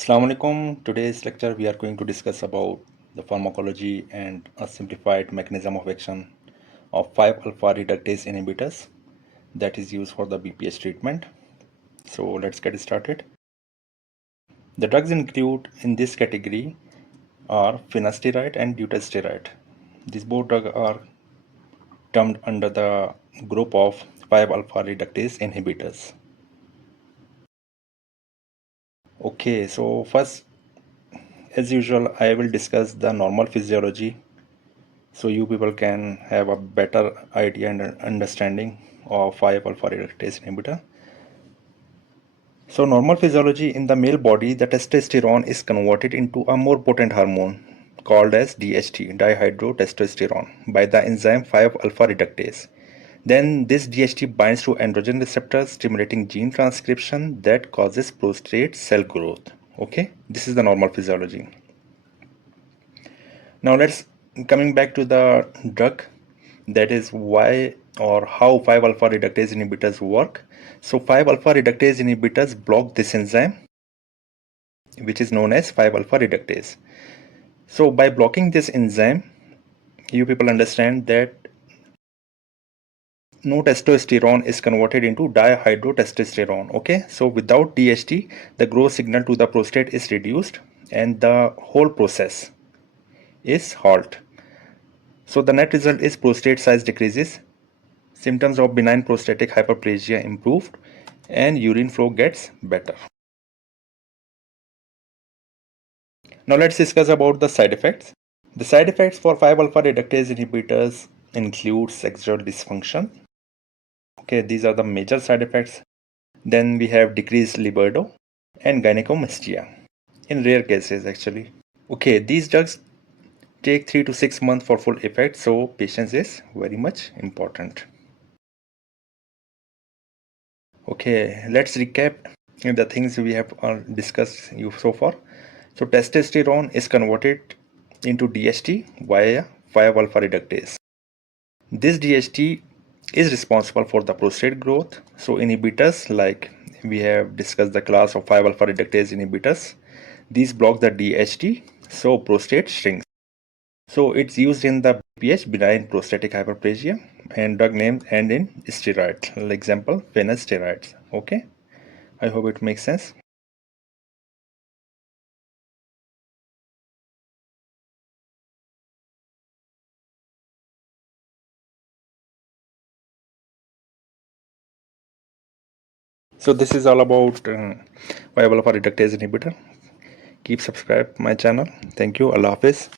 Assalamu alaikum. Today's lecture we are going to discuss about the pharmacology and a simplified mechanism of action of 5-alpha reductase inhibitors that is used for the BPH treatment. So let's get started. The drugs include in this category are Finasteride and Dutasteride. These both drugs are termed under the group of 5-alpha reductase inhibitors. Okay, so first, as usual, I will discuss the normal physiology so you people can have a better idea and understanding of 5-alpha reductase inhibitor. So normal physiology in the male body, the testosterone is converted into a more potent hormone called as DHT, dihydrotestosterone, by the enzyme 5-alpha reductase. Then this DHT binds to androgen receptors, stimulating gene transcription that causes prostate cell growth. Okay, this is the normal physiology. Now let's coming back to the drug, that is why or how 5-alpha reductase inhibitors work. So 5-alpha reductase inhibitors block this enzyme which is known as 5-alpha reductase. So by blocking this enzyme, you people understand that no testosterone is converted into dihydrotestosterone. Okay, so without DHT, the growth signal to the prostate is reduced and the whole process is halt. So the net result is prostate size decreases, symptoms of benign prostatic hyperplasia improved, and urine flow gets better. Now let's discuss about the side effects. The side effects for 5-alpha reductase inhibitors include sexual dysfunction. Okay, these are the major side effects. Then we have decreased libido and gynecomastia in rare cases actually. Okay, these drugs take 3 to 6 months for full effect, so patience is very much important. Okay, let's recap the things we have discussed so far. So testosterone is converted into DHT via 5-alpha reductase. This DHT is responsible for the prostate growth. So inhibitors, like we have discussed the class of 5-alpha reductase inhibitors, these block the DHT, so prostate shrinks. So it's used in the BPH, benign prostatic hyperplasia, and drug names end in steroid. Example, Finasteroids. Okay, I hope it makes sense. So this is all about 5-alpha reductase inhibitor. Keep subscribe my channel. Thank you. Allah Hafiz.